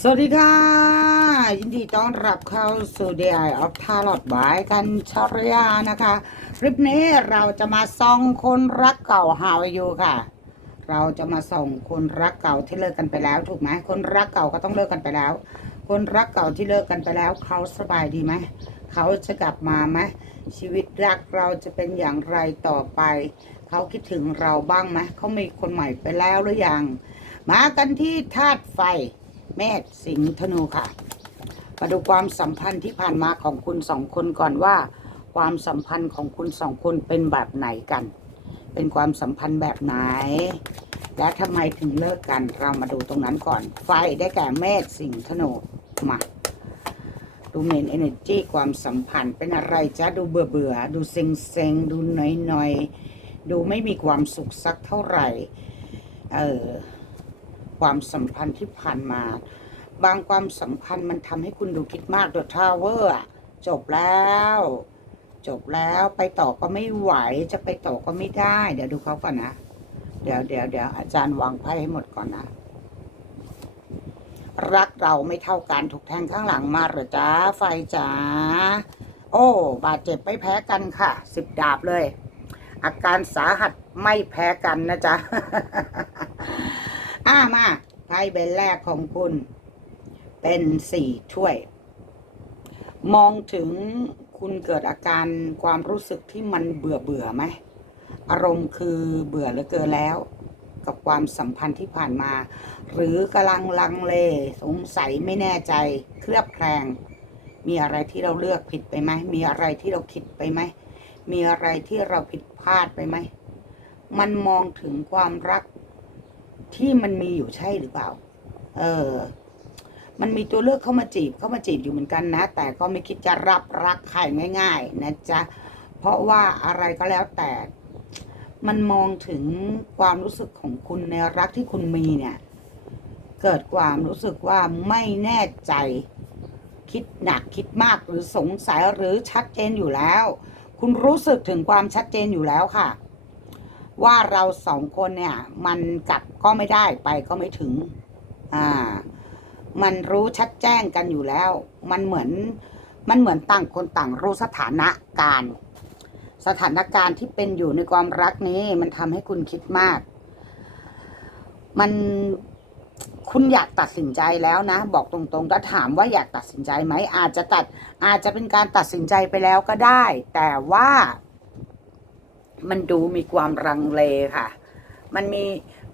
สวัสดีค่ะ ยินดีต้อนรับเข้าสู่ DI of Tarot บายกันชรยานะคะคลิปนี้เราจะมาส่องคนรักเก่าหาวอยู่ค่ะ เราจะมาส่องคนรักเก่าที่เลิกกันไปแล้ว ถูกไหมคนรักเก่าก็ต้องเลิกกันไปแล้ว คนรักเก่าที่เลิกกันไปแล้ว เขาสบายดีไหมเขาจะกลับมาไหมชีวิตรักเราจะเป็นอย่างไรต่อไป เขาคิดถึงเราบ้างไหมเขามีคนใหม่ไปแล้วหรือยังมากันที่ธาตุไฟ เมษสิงห์ธนูค่ะ มาดูความสัมพันธ์ที่ผ่านมาของคุณสองคนก่อนว่า ความสัมพันธ์ของคุณสองคนเป็นแบบไหนกัน เป็นความสัมพันธ์แบบไหน และทำไมถึงเลิกกัน เรามาดูตรงนั้นก่อน ไฟได้แก่เมษสิงห์ธนูมาดูเมนเอเนจีความสัมพันธ์เป็นอะไรจ๊ะดูเบื่อเบื่อดูเซ็งเซ็งดูหน่อยหน่อยดูไม่มีความสุขสักเท่าไหร่ เออ ความสัมพันธ์ที่ผ่านมา บางความสัมพันธ์มันทำให้คุณดูคิดมากเดอะทาวเวอร์จบแล้ว จบแล้วไปต่อก็ไม่ไหวจะไปต่อก็ไม่ได้ เดี๋ยวดูเขาก่อนนะ เดี๋ยวเดี๋ยวเดี๋ยวอาจารย์วางไพ่ให้หมดก่อนนะ รักเราไม่เท่ากันถูกแทงข้างหลังมาหรือจ้าไฟจ๋าโอ้ บาดเจ็บไม่แพ้กันค่ะ สิบดาบเลย อาการสาหัสไม่แพ้กันนะจ๊ะ อ่ามาไพ่ใบแรกของคุณ เป็นสี่ถ้วย มองถึงคุณเกิดอาการความรู้สึกที่มันเบื่อเบื่อไหม อารมณ์คือเบื่อเหลือเกินแล้ว กับความสัมพันธ์ที่ผ่านมา หรือกำลังลังเล สงสัยไม่แน่ใจ เคลือบแคลงมีอะไรที่เราเลือกผิดไปไหม มีอะไรที่เราคิดไปไหม มีอะไรที่เราผิดพลาดไปไหม มันมองถึงความรัก ที่มันมีอยู่ใช่หรือเปล่า เออ มันมีตัวเลือกเข้ามาจีบเข้ามาจีบอยู่เหมือนกันนะ แต่ก็ไม่คิดจะรับรักใครง่าย ๆ นะจ๊ะ เพราะว่าอะไรก็แล้วแต่ มันมองถึงความรู้สึกของคุณในรักที่คุณมีเนี่ย เกิดความรู้สึกว่าไม่แน่ใจ คิดหนักคิดมากหรือสงสัยหรือชัดเจนอยู่แล้ว คุณรู้สึกถึงความชัดเจนอยู่แล้วค่ะ ว่าเราสองคนเนี่ย มันกลับก็ไม่ได้ไปก็ไม่ถึง อ่า มันรู้ชัดแจ้งกันอยู่แล้ว มันเหมือน มันเหมือนต่างคนต่างรู้สถานะการณ์สถานการณ์ที่เป็นอยู่ในความรักนี้ มันทำให้คุณคิดมาก มันคุณอยากตัดสินใจแล้วนะ บอกตรงๆก็ถามว่าอยากตัดสินใจไหมอาจจะตัดอาจจะเป็นการตัดสินใจไปแล้วก็ได้ แต่ว่า มันดูมีความรังเลค่ะ มันมี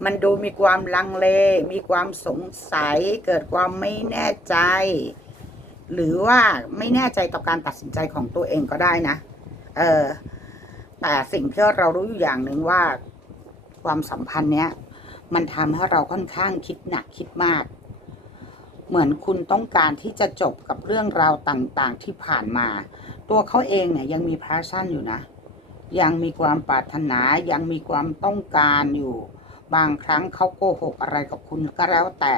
มันดูมีความลังเล มีความสงสัย เกิดความไม่แน่ใจ หรือว่าไม่แน่ใจต่อการตัดสินใจของตัวเองก็ได้นะ เออ แต่สิ่งที่เรารู้อยู่อย่างหนึ่งว่า ความสัมพันธ์เนี้ย มันทำให้เราค่อนข้างคิดหนักคิดมาก เหมือนคุณต้องการที่จะจบกับเรื่องราวต่าง ๆ ที่ผ่านมา ตัวเขาเองเนี่ยยังมี passion อยู่นะ ยังมีความปรารถนา ยังมีความต้องการอยู่ บางครั้งเขาโกหกอะไรกับคุณก็แล้วแต่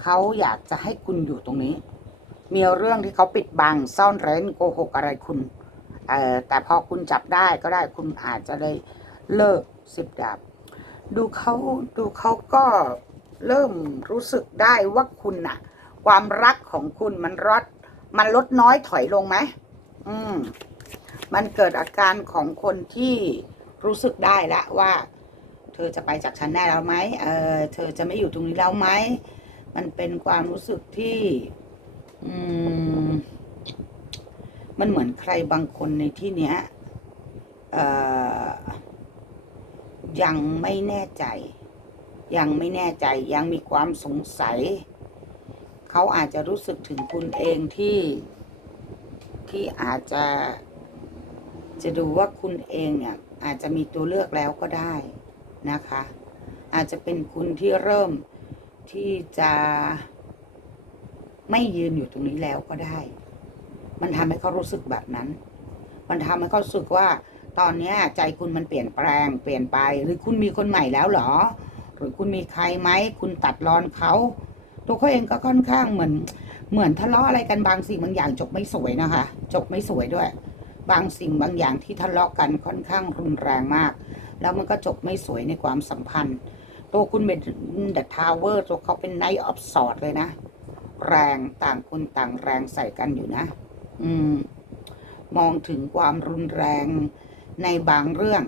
เขาอยากจะให้คุณอยู่ตรงนี้ มีเรื่องที่เขาปิดบังซ่อนเร้นโกหกอะไรคุณแต่พอคุณจับได้ก็ได้คุณอาจจะได้เลิกสิบดาบ ดูเขาดูเขาก็เริ่มรู้สึกได้ว่าคุณน่ะความรักของคุณมันลดมันลดน้อยถอยลงไหมอืม มันเกิดอาการของคนที่รู้สึกได้แล้วว่า เธอจะไปจากฉันได้แล้วไหมเออเธอจะไม่อยู่ตรงนี้แล้วไหมมันเป็นความรู้สึกที่ อืม มันเหมือนใครบางคนในที่เนี้ยเอ่อยังไม่แน่ใจ ยังไม่แน่ใจยังมีความสงสัย เขาอาจจะรู้สึกถึงคุณเองที่ที่อาจจะ จะดูว่าคุณเองเนี่ยอาจจะมีตัวเลือกแล้วก็ได้นะคะ อาจจะเป็นคุณที่เริ่มที่จะไม่ยืนอยู่ตรงนี้แล้วก็ได้ มันทำให้เขารู้สึกแบบนั้น มันทำให้เขารู้สึกว่า ตอนนี้ใจคุณมันเปลี่ยนแปลง เปลี่ยนไป หรือคุณมีคนใหม่แล้วเหรอ หรือคุณมีใครไหม คุณตัดรอนเขา ตัวเขาเองก็ค่อนข้างเหมือน เหมือนทะเลาะอะไรกันบางสิ่งบางอย่างจบไม่สวยนะคะ จบไม่สวยด้วย บางสิ่งบางอย่างที่ทะเลาะกันค่อนข้างรุนแรงมาก แล้วมันก็จบไม่สวยในความสัมพันธ์ ตัวคุณเป็นเดอะทาวเวอร์ตัวเขาเป็นไนท์ออฟสอดเลยนะ แรงต่างคนต่างแรงใส่กันอยู่นะ อืม มองถึงความรุนแรงในบางเรื่อง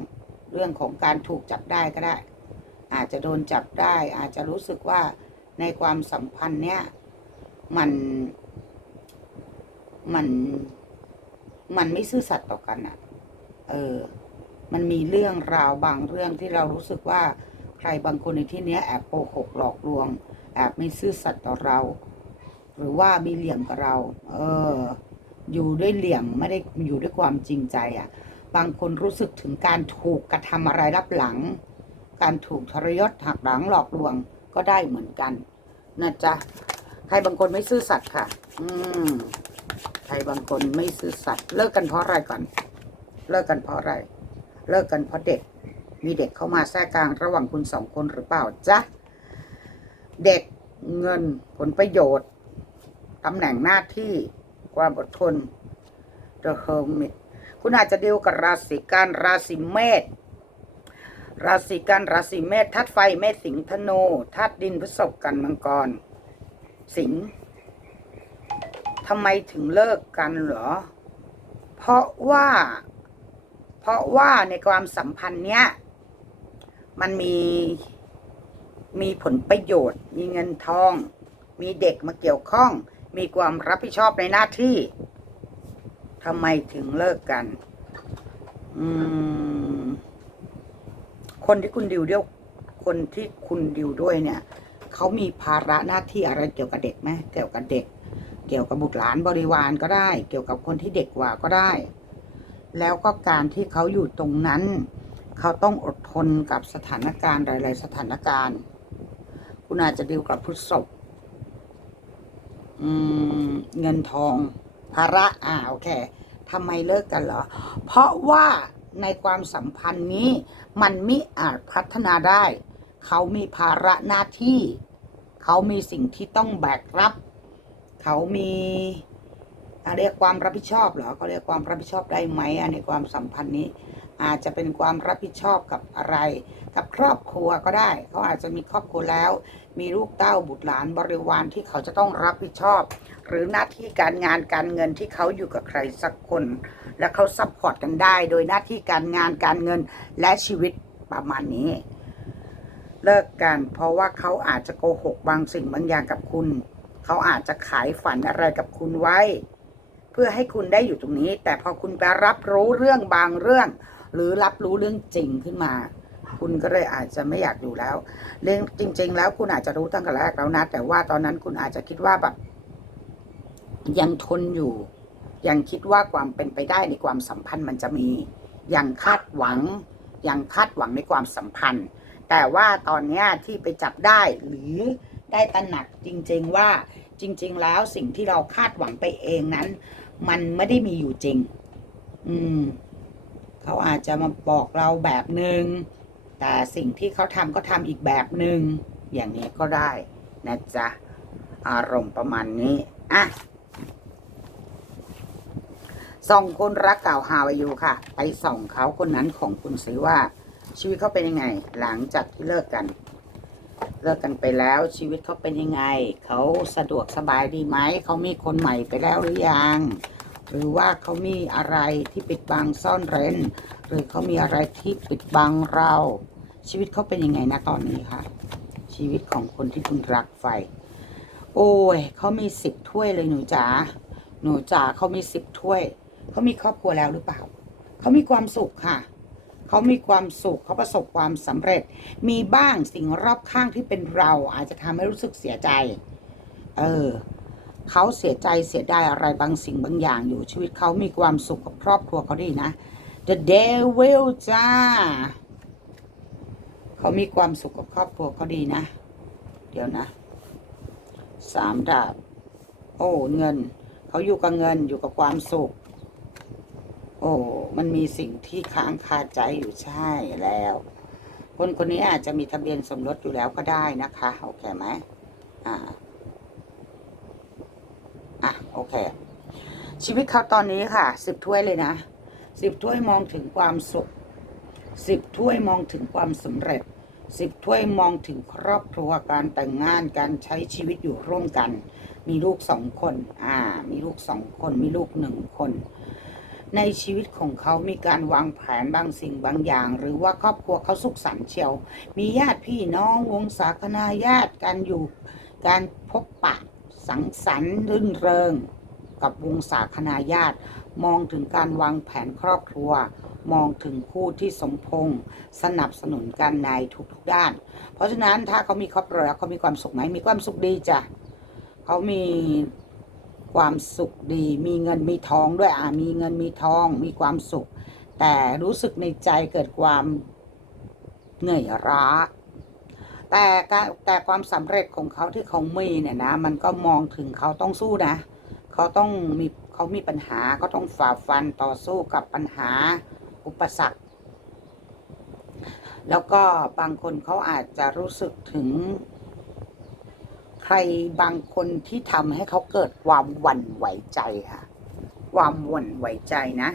เรื่องของการถูกจับได้ก็ได้ อาจจะโดนจับได้ อาจจะรู้สึกว่าในความสัมพันธ์เนี้ยมันมัน มันไม่ซื่อสัตย์ต่อกันอะเออ มันมีเรื่องราวบางเรื่องที่เรารู้สึกว่าใครบางคนในที่เนี้ยแอบโกหกหลอกลวง แอบไม่ซื่อสัตย์ต่อเรา หรือว่ามีเหลี่ยมกับเรา เออ อยู่ด้วยเหลี่ยมไม่ได้อยู่ด้วยความจริงใจอะ่ะ บางคนรู้สึกถึงการถูกกระทำอะไรรับหลัง การถูกทรยศหักหลังหลอกลวงก็ได้เหมือนกันนะจ๊ะ ใครบางคนไม่ซื่อสัตย์ค่ะ อืม รบางคนไม่ซื่อสัตย์เลิกกันเพราะอะไรก่อน เลิกกันเพราะอะไร เลิกกันเพราะเด็ก มีเด็กเข้ามาแทรกกลางระหว่างคุณสองคนหรือเปล่าจ๊ะเด็กเงินผลประโยชน์ตำแหน่งหน้าที่ความอดทน The Hermit คุณอาจจะดีลกับราศีกันราศีเมษราศีกันราศีเมษธาตุไฟเมษสิงธนูธาตุดินพฤษภกันมังกร สิงำไมถึงเลิกกันเหรอ เพราะว่า เพราะว่าในความสัมพันธ์เนี้ย มันมีมีผลประโยชน์ มีเงินทอง มีเด็กมาเกี่ยวข้อง มีความรับผิดชอบในหน้าที่ทำไมถึงเลิกกันอืมคนที่คุณดิวเด้วยคนที่คุณดิวด้วยเนี่ย เขามีภาระหน้าที่อะไรเกี่ยวกับเด็กไหมเกี่ยวกับเด็ก เกี่ยวกับบุตรหลานบริวารก็ได้ เกี่ยวกับคนที่เด็กกว่าก็ได้ แล้วก็การที่เขาอยู่ตรงนั้น เขาต้องอดทนกับสถานการณ์หลาย ๆ สถานการณ์ คุณอาจจะดิวกับพุทธศพเงินทองภาระอ่าโอเคทำไมเลิกกันเหรอ เพราะว่าในความสัมพันธ์นี้ มันมิอาจพัฒนาได้ เขามีภาระหน้าที่ เขามีสิ่งที่ต้องแบกรับ เขามีเรียกความรับผิดชอบเหรอเขาเรียกความรับผิดชอบได้ไหมอะในความสัมพันธ์นี้ อาจจะเป็นความรับผิดชอบกับอะไร กับครอบครัวก็ได้ เขาอาจจะมีครอบครัวแล้ว มีลูกเต้าบุตรหลานบริวารที่เขาจะต้องรับผิดชอบ หรือหน้าที่การงานการเงินที่เขาอยู่กับใครสักคน และเขาซัพพอร์ตกันได้ โดยหน้าที่การงานการเงินและชีวิตประมาณนี้ เลิกกันเพราะว่าเขาอาจจะโกหกบางสิ่งบางอย่างกับคุณ เขาอาจจะขายฝันอะไรกับคุณไว้ เพื่อให้คุณได้อยู่ตรงนี้ แต่พอคุณไปรับรู้เรื่องบางเรื่อง หรือรับรู้เรื่องจริงขึ้นมา คุณก็เลยอาจจะไม่อยากอยู่แล้ว เรื่องจริง ๆ แล้วคุณอาจจะรู้ตั้งแต่แรกแล้วนะแต่ว่าตอนนั้นคุณอาจจะคิดว่าแบบยังทนอยู่ ยังคิดว่าความเป็นไปได้ในความสัมพันธ์มันจะมี ยังคาดหวัง ยังคาดหวังในความสัมพันธ์ แต่ว่าตอนนี้ที่ไปจับได้หรือ ได้ตระหนักจริง ๆว่าจริง ๆ แล้วสิ่งที่เราคาดหวังไปเองนั้น มันไม่ได้มีอยู่จริง อืม เขาอาจจะมาบอกเราแบบหนึ่งแต่สิ่งที่เขาทำก็ทำอีกแบบหนึ่งอย่างนี้ก็ได้นะจ๊ะอารมณ์ประมาณนี้อะส่องคนรักเก่าหาวาอยูค่ะ ไปส่องเขาคนนั้นของคุณสิว่า ชีวิตเขาเป็นยังไง หลังจากที่เลิกกัน เลิกกันไปแล้วชีวิตเขาเป็นยังไง เขาสะดวกสบายดีไหม เขามีคนใหม่ไปแล้วหรือยัง หรือว่าเขามีอะไรที่ปิดบังซ่อนเร้น หรือเขามีอะไรที่ปิดบังเรา ชีวิตเขาเป็นยังไงนะตอนนี้ค่ะ ชีวิตของคนที่คุณรักไฟ โอ้ยเขามีสิบถ้วยเลยหนูจ๋าหนูจ๋าเขามีสิบถ้วย เขามีครอบครัวแล้วหรือเปล่า เขามีความสุขค่ะ เขามีความสุขเขาประสบความสำเร็จ มีบ้างสิ่งรอบข้างที่เป็นเราอาจจะทำให้รู้สึกเสียใจ เออเขาเสียใจเสียดายอะไรบางสิ่งบางอย่างอยู่ชีวิตเขามีความสุขกับครอบครัวเขาดีนะ The Devil จ้าเขามีความสุขกับครอบครัวเขาดีนะ เดี๋ยวนะสามดาบโอ้เงิน เขาอยู่กับเงินอยู่กับความสุข โอ้มันมีสิ่งที่ค้างคาใจอยู่ใช่แล้ว คนคนนี้อาจจะมีทะเบียนสมรสอยู่แล้วก็ได้นะคะโอเคไหมอ่าอะโอเค ชีวิตเขาตอนนี้ค่ะสิบถ้วยเลยนะสิบถ้วยมองถึงความสุขสิบถ้วยมองถึงความสำเร็จสิบถ้วยมองถึงครอบครัวการแต่งงานการใช้ชีวิตอยู่ร่วมกัน มีลูกสองคน อ่า มีลูกสองคน มีลูกหนึ่งคน ในชีวิตของเขามีการวางแผนบางสิ่งบางอย่าง หรือว่าครอบครัวเขาสุขสันต์เชียว มีญาติพี่น้องวงศาคณาญาติการอยู่การพบปะสังสรรค์รื่นเริง กับวงศาคณาญาติ มองถึงการวางแผนครอบครัว มองถึงคู่ที่สมพงษ์สนับสนุนกันในทุกๆด้าน เพราะฉะนั้นถ้าเขามีครอบครัวแล้วเขามีความสุขไหมมีความสุขดีจ้ะเขามี ความสุขดี มีเงินมีทองด้วยอ่ามีเงินมีทองมีความสุข แต่รู้สึกในใจเกิดความเหนื่อยล้าแต่การแต่ความสำเร็จของเขาที่เขามีเนี่ยนะ มันก็มองถึงเขาต้องสู้นะ เขาต้องมีเขามีปัญหาเขาต้องฝ่าฟันต่อสู้กับปัญหาอุปสรรค แล้วก็บางคนเขาอาจจะรู้สึกถึง รบางคนที่ทำให้เขาเกิดความหวั่นไหวใจค่ะ ความหวั่นไหวใจนะ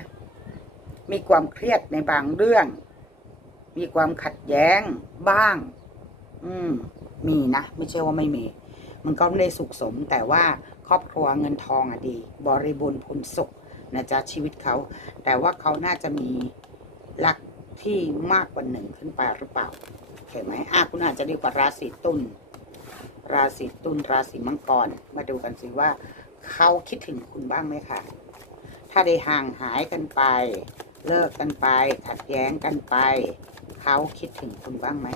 มีความเครียดในบางเรื่อง มีความขัดแย้งบ้าง อืม มีนะ ไม่ใช่ว่าไม่มี มันก็ไม่ได้สุขสม แต่ว่าครอบครัวเงินทองอะดี บริบูรณ์พูนสุขนะจ๊ะชีวิตเขา แต่ว่าเขาน่าจะมีรักที่มากกว่าหนึ่งขึ้นไปหรือเปล่าเห็นไหมอะคุณอาจจะดีกว่าราศีตุล ราศีตุลราศีมังกร มาดูกันสิว่า เขาคิดถึงคุณบ้างไหมคะถ้าได้ห่างหายกันไป เลิกกันไป ขัดแย้งกันไป เขาคิดถึงคุณบ้างไหม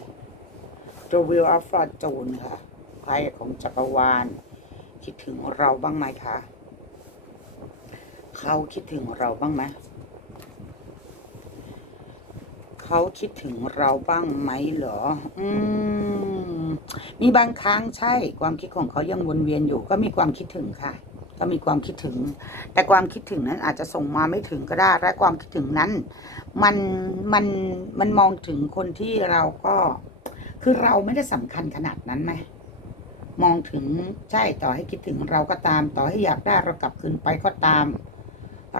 The Wheel of Fortune ค่ะไพ่ของจักรวาล คิดถึงเราบ้างไหมคะเขาคิดถึงเราบ้างไหมเขาคิดถึงเราบ้างไหมเหรอ อืม มีบางครั้งใช่ความคิดของเขายังวนเวียนอยู่ ก็มีความคิดถึงค่ะ ก็มีความคิดถึง แต่ความคิดถึงนั้นอาจจะส่งมาไม่ถึงก็ได้ และความคิดถึงนั้น มันมันมันมองถึงคนที่เราก็ คือเราไม่ได้สำคัญขนาดนั้นไหมมองถึงใช่ต่อให้คิดถึงเราก็ตาม ต่อให้อยากได้เรากลับคืนไปก็ตาม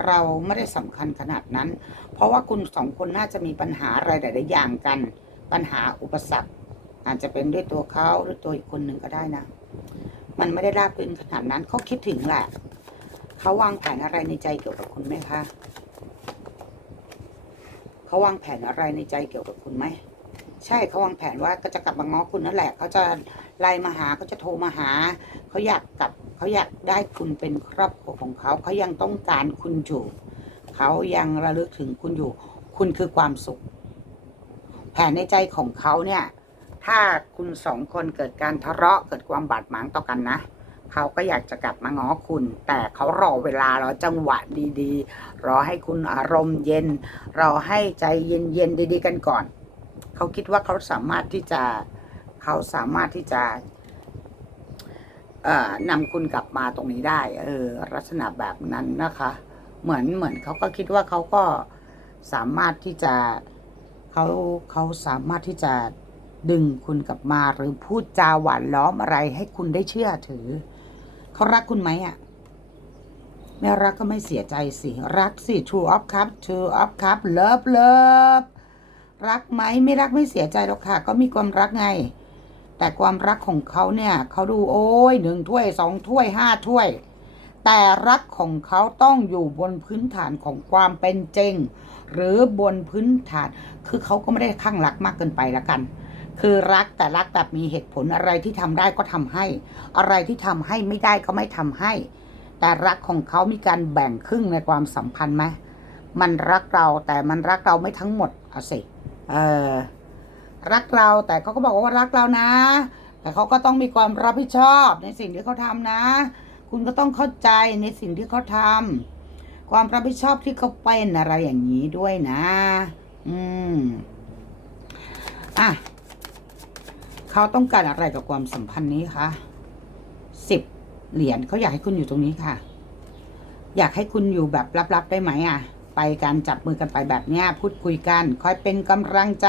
เราไม่ได้สำคัญขนาดนั้น เพราะว่าคุณสองคนน่าจะมีปัญหาอะไรหลายๆอย่างกัน ปัญหาอุปสรรค อาจจะเป็นด้วยตัวเขาหรือตัวอีกคนหนึ่งก็ได้นะ มันไม่ได้ราบรื่นขนาดนั้นเขาคิดถึงแหละเขาวางแผนอะไรในใจเกี่ยวกับคุณไหมคะเขาวางแผนอะไรในใจเกี่ยวกับคุณไหมใช่เขาวางแผนว่าก็จะกลับมาง้อคุณนั่นแหละเขาจะไลน์มาหาเขาจะโทรมาหาเขาอยากกลับเขาอยากได้คุณเป็นครอบครัวของเขาเขายังต้องการคุณอยู่เขายังระลึกถึงคุณอยู่ คุณคือความสุข แผนในใจของเขาเนี่ย ถ้าคุณสองคนเกิดการทะเลาะเกิดความบาดหมางต่อกันนะ เขาก็อยากจะกลับมาง้อคุณ แต่เขารอเวลารอจังหวะดีๆ รอให้คุณอารมณ์เย็น รอให้ใจเย็นๆดีๆกันก่อน เขาคิดว่าเขาสามารถที่จะเขาสามารถที่จะเอ่อนำคุณกลับมาตรงนี้ได้เออลักษณะแบบนั้นนะคะ เหมือนเหมือนเขาก็คิดว่าเขาก็สามารถที่จะเขาเขาสามารถที่จะ ดึงคุณกลับมาหรือพูดจาหวานล้อมอะไรให้คุณได้เชื่อถือ เขารักคุณไหมอะไม่รักก็ไม่เสียใจสิ รักสิ true of cup true of cup love love รักไหมไม่รักไม่เสียใจหรอกค่ะ ก็มีความรักไง แต่ความรักของเขาเนี่ยเขาดูโอ้ยหนึ่งถ้วยสองถ้วยห้าถ้วย แต่รักของเขาต้องอยู่บนพื้นฐานของความเป็นจริง หรือบนพื้นฐาน คือเขาก็ไม่ได้ข้างรักมากเกินไปละกัน คือรักแต่รักแบบมีเหตุผลอะไรที่ทำได้ก็ทำให้ อะไรที่ทำให้ไม่ได้ก็ไม่ทำให้ แต่รักของเขามีการแบ่งครึ่งในความสัมพันธ์ไหมมันรักเราแต่มันรักเราไม่ทั้งหมดเอาสิเออรักเราแต่เขาก็บอกว่ารักเรานะ แต่เขาก็ต้องมีความรับผิดชอบในสิ่งที่เขาทำนะ คุณก็ต้องเข้าใจในสิ่งที่เขาทำความรับผิดชอบที่เขาเป็นอะไรอย่างนี้ด้วยนะ อืมอะ เขาต้องการอะไรกับความสัมพันธ์นี้คะสิบเหรียญเขาอยากให้คุณอยู่ตรงนี้ค่ะ อยากให้คุณอยู่แบบลับๆได้ไหมอะ ไปการจับมือกันไปแบบเนี้ยพูดคุยกัน คอยเป็นกำลังใจ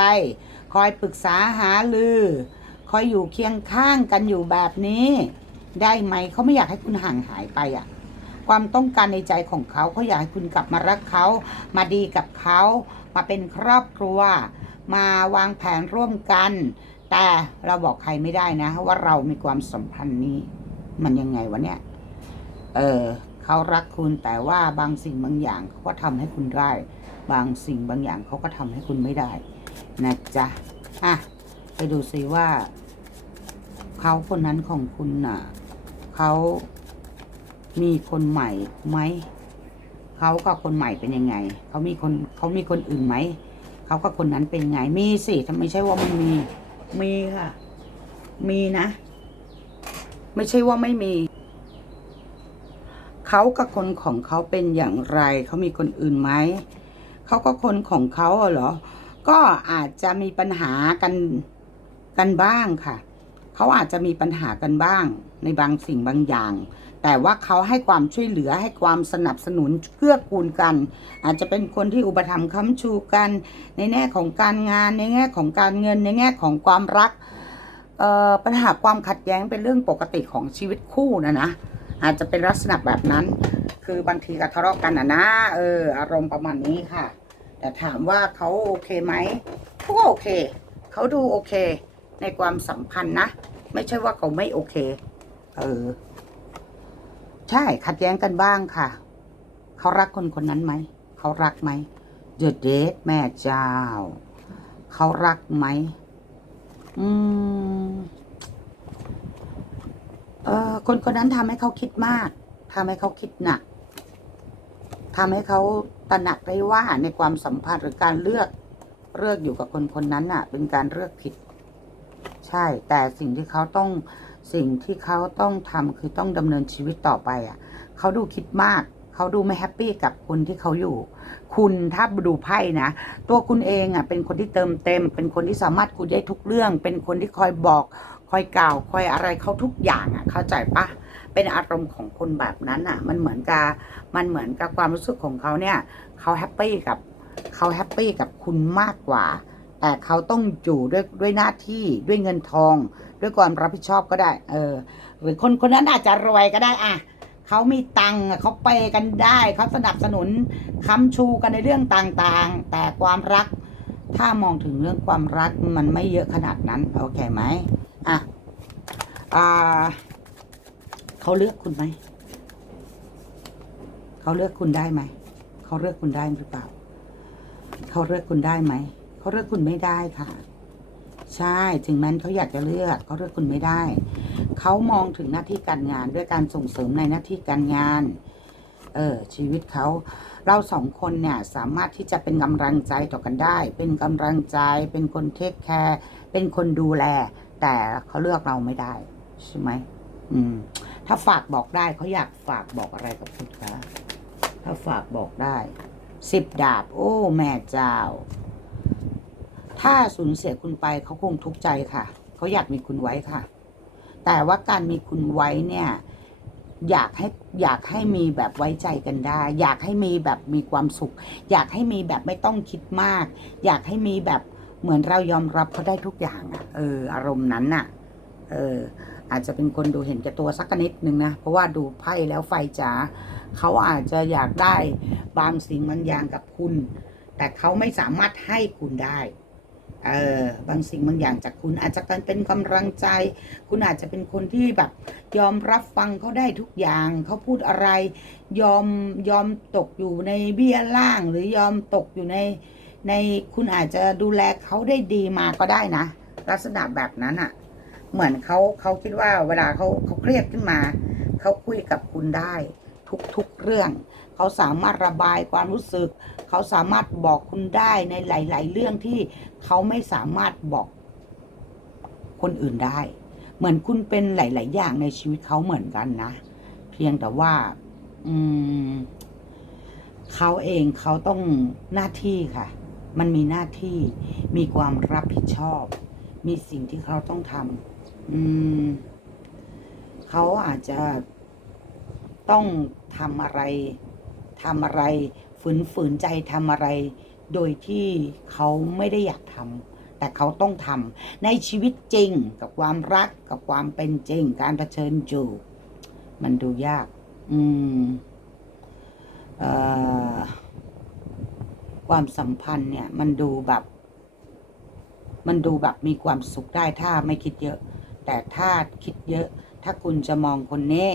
คอยปรึกษาหาลือ คอยอยู่เคียงข้างกันอยู่แบบนี้ ได้ไหมเขาไม่อยากให้คุณห่างหายไปอะ ความต้องการในใจของเขาเขาอยากให้คุณกลับมารักเขา มาดีกับเขา มาเป็นครอบครัว มาวางแผนร่วมกัน แต่เราบอกใครไม่ได้นะ ว่าเรามีความสัมพันธ์นี้ มันยังไงวะเนี่ย เออเขารักคุณแต่ว่าบางสิ่งบางอย่างเขาก็ทำให้คุณได้ บางสิ่งบางอย่างเขาก็ทำให้คุณไม่ได้ นะจ๊ะอะไปดูซิว่าเขาคนนั้นของคุณน่ะเขามีคนใหม่ไหมเขากับคนใหม่เป็นยังไงเขามีคนเขามีคนอื่นไหมเขากับคนนั้นเป็นยังไงมีสิทำไมใช่ว่ามันมี มีค่ะ มีนะ ไม่ใช่ว่าไม่มี เขากับคนของเขาเป็นอย่างไร เขามีคนอื่นไหม เขาก็คนของเขาเหรอ ก็อาจจะมีปัญหากันกันบ้างค่ะ เขาอาจจะมีปัญหากันบ้าง ในบางสิ่งบางอย่าง แต่ว่าเขาให้ความช่วยเหลือให้ความสนับสนุนเพื่อกูลกัน อาจจะเป็นคนที่อุปถัมภ์ค้ำชูกัน ในแง่ของการงาน ในแง่ของการเงิน ในแง่ของความรักปัญหาความขัดแย้งเป็นเรื่องปกติของชีวิตคู่นะนะอาจจะเป็นลักษณะแบบนั้น คือบางทีก็ทะเลาะกันอะนะเอออารมณ์ประมาณนี้ค่ะ แต่ถามว่าเขาโอเคไหมเขาก็โอเคเขาดูโอเค ในความสัมพันธ์นะ ไม่ใช่ว่าเขาไม่โอเค เออ ใช่ขัดแย้งกันบ้างค่ะ เขารักคนคนนั้นไหม เขารักไหมเด e เด e แม่เจ้า เขารักไหม อืม เออคนคนนั้นทำให้เขาคิดมากทำให้เขาคิดหนักทำให้เขาตระหนักได้ว่าในความสัมพันธ์หรือการเลือกเลือกอยู่กับคนคนนั้นน่ะ เป็นการเลือกผิด ใช่ แต่สิ่งที่เขาต้องสิ่งที่เขาต้องทำคือต้องดำเนินชีวิตต่อไปอะเขาดูคิดมาก เขาดูไม่แฮปปี้กับคนที่เขาอยู่ คุณถ้าดูไพ่นะ ตัวคุณเองอะเป็นคนที่เติมเต็ม เป็นคนที่สามารถคุยได้ทุกเรื่อง เป็นคนที่คอยบอกคอยกล่าวคอยอะไรเขาทุกอย่างอะ เข้าใจปะเป็นอารมณ์ของคนแบบนั้นอะ มันเหมือนกับมันเหมือนกับความรู้สึกของเขาเนี่ยเขาแฮปปี้กับเขาแฮปปี้กับคุณมากกว่า แต่เขาต้องอยู่ด้วยด้วยหน้าที่ด้วยเงินทอง ด้วยความรับผิดชอบก็ได้ เออ หรือคนคนนั้นอาจจะรวยก็ได้อะเขามีตังค์เขาเปกันได้เขาสนับสนุนค้ำชูกันในเรื่องต่างๆ แต่ความรัก ถ้ามองถึงเรื่องความรักมันไม่เยอะขนาดนั้น โอเคไหมอะอ่าเขาเลือกคุณไหมเขาเลือกคุณได้ไหมเขาเลือกคุณได้หรือเปล่า เขาเลือกคุณได้ไหม เขาเลือกคุณไม่ได้ค่ะ ใช่ถึงแม้เขาอยากจะเลือกเขาเลือกคุณไม่ได้ เขามองถึงหน้าที่การงานด้วยการส่งเสริมในหน้าที่การงาน เออชีวิตเขาเราสองคนเนี่ยสามารถที่จะเป็นกำลังใจต่อกันได้ เป็นกำลังใจ เป็นคนเทคแคร์เป็นคนดูแล แต่เขาเลือกเราไม่ได้ใช่ไหมอืม ถ้าฝากบอกได้เขาอยากฝากบอกอะไรกับคุณคะถ้าฝากบอกได้สิบดาบ โอ้ แม่เจ้า ถ้าสูญเสียคุณไปเขาคงทุกข์ใจค่ะ เขาอยากมีคุณไว้ค่ะ แต่ว่าการมีคุณไว้เนี่ย อยากให้อยากให้มีแบบไว้ใจกันได้ อยากให้มีแบบมีความสุข อยากให้มีแบบไม่ต้องคิดมาก อยากให้มีแบบเหมือนเรายอมรับเขาได้ทุกอย่างอะเออ อารมณ์นั้นน่ะ เออ อาจจะเป็นคนดูเห็นแก่ตัวสักนิดนึงนะ เพราะว่าดูไพ่แล้วไฟจ๋าเขาอาจจะอยากได้บางสิ่งบางอย่างกับคุณ แต่เขาไม่สามารถให้คุณได้ เออบางสิ่งบางอย่างจากคุณอาจจะการเป็นกำลังใจ คุณอาจจะเป็นคนที่แบบ ยอมรับฟังเขาได้ทุกอย่างเขาพูดอะไร ยอมยอมตกอยู่ในเบี้ยล่าง หรือยอมตกอยู่ในในคุณอาจจะดูแลเขาได้ดีมาก็ได้นะ ลักษณะแบบนั้นอะ่ะ เหมือนเขาเขาคิดว่าเวลาเขาเขาเครียดขึ้นมาเขาคุยกับคุณได้ ทุกๆเรื่อง เขาสามารถระบายความรู้สึก เขาสามารถบอกคุณได้ในหลาย ๆ เรื่องที่เขาไม่สามารถบอกคนอื่นได้ เหมือนคุณเป็นหลาย ๆ อย่างในชีวิตเขาเหมือนกันนะ เพียงแต่ว่า อืมเขาเองเขาต้องหน้าที่ค่ะ มันมีหน้าที่ มีความรับผิดชอบ มีสิ่งที่เขาต้องทำอืมเขาอาจจะต้องทำอะไรทำอะไร ฝืนฝืนใจทำอะไร โดยที่เขาไม่ได้อยากทำแต่เขาต้องทำในชีวิตจริงกับความรักกับความเป็นจริง การเผชิญอยู่มันดูยาก อืมอความสัมพันธ์เนี่ย มันดูแบบ มันดูแบบมีความสุขได้ถ้าไม่คิดเยอะ แต่ถ้าคิดเยอะ ถ้าคุณจะมองคนนี้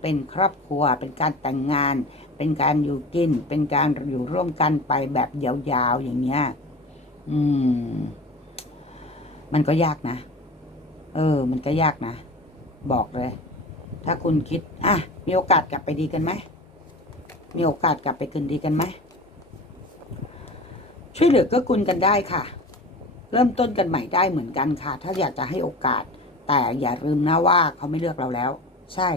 เป็นครอบครัวเป็นการแต่งงาน เป็นการอยู่กิน เป็นการอยู่ร่วมกันไปแบบยาวๆอย่างเงี้ย อืม มันก็ยากนะ เออ มันก็ยากนะ บอกเลย ถ้าคุณคิด อะ มีโอกาสกลับไปดีกันไหม มีโอกาสกลับไปคืนดีกันไหม ช่วยเหลือก็กูลกันได้ค่ะ เริ่มต้นกันใหม่ได้เหมือนกันค่ะ ถ้าอยากจะให้โอกาส แต่อย่าลืมนะว่าเขาไม่เลือกเราแล้ว ใช่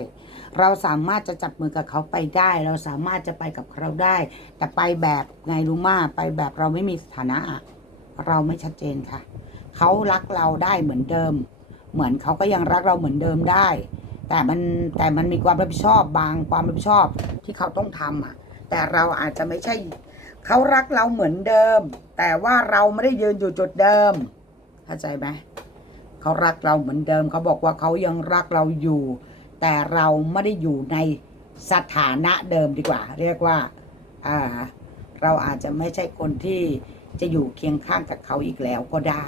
เราสามารถจะจับมือกับเขาไปได้ เราสามารถจะไปกับเขาได้ แต่ไปแบบไงรู้มาไปแบบเราไม่มีสถานะอะเราไม่ชัดเจนค่ะ เขารักเราได้เหมือนเดิม เหมือนเขาก็ยังรักเราเหมือนเดิมได้ แต่มันแต่มันมีความรับผิดชอบบางความรับผิดชอบที่เขาต้องทำอะ แต่เราอาจจะไม่ใช่ เขารักเราเหมือนเดิม แต่ว่าเราไม่ได้ยืนอยู่จุดเดิม เข้าใจไหมเขารักเราเหมือนเดิม เขาบอกว่าเขายังรักเราอยู่ แต่เราไม่ได้อยู่ในสถานะเดิมดีกว่า เรียกว่าาเราอาจจะไม่ใช่คนที่จะอยู่เคียงข้างกับเขาอีกแล้วก็ได้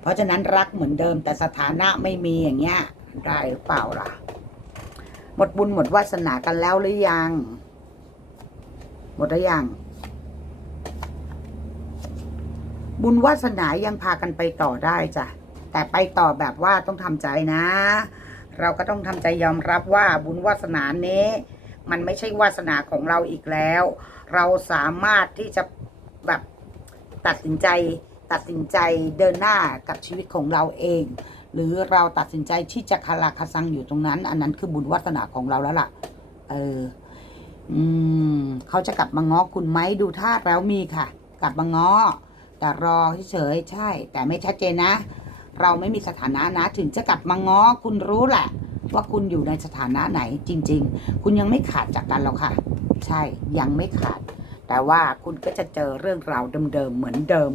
เพราะฉะนั้นรักเหมือนเดิมแต่สถานะไม่มีอย่างเงี้ยได้หรือเปล่าล่ะ หมดบุญหมดวาสนากันแล้วหรือยัง หมดหรือยัง บุญวาสนายังพากันไปต่อได้จ้ะแต่ไปต่อแบบว่าต้องทำใจนะ เราก็ต้องทำใจยอมรับว่าบุญวาสนาเนี้ มันไม่ใช่วาสนาของเราอีกแล้ว เราสามารถที่จะแบบตัดสินใจ ตัดสินใจเดินหน้ากับชีวิตของเราเอง หรือเราตัดสินใจที่จะคาราคาซังอยู่ตรงนั้น อันนั้นคือบุญวาสนาของเราแล้วล่ะ เออ อืมเขาจะกลับมาง้อคุณไหมดูท่าแล้วมีค่ะ กลับมาง้อแต่รอเฉยใช่ แต่ไม่ชัดเจนนะ เราไม่มีสถานะนะถึงจะกลับมาง้อคุณรู้แหละ ว่าคุณอยู่ในสถานะไหนจริง ๆ คุณยังไม่ขาดจากกันหรอกค่ะ ใช่ยังไม่ขาด แต่ว่าคุณก็จะเจอเรื่องราวเดิมๆเหมือนเดิม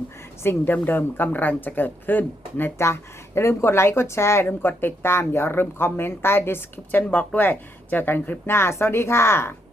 สิ่งเดิมๆกำลังจะเกิดขึ้นนะจ๊ะอย่าลืมกดไลค์กดแชร์อย่าลืมกดติดตามอย่าลืมคอมเมนต์ใต้ description box ด้วย เจอกันคลิปหน้า สวัสดีค่ะ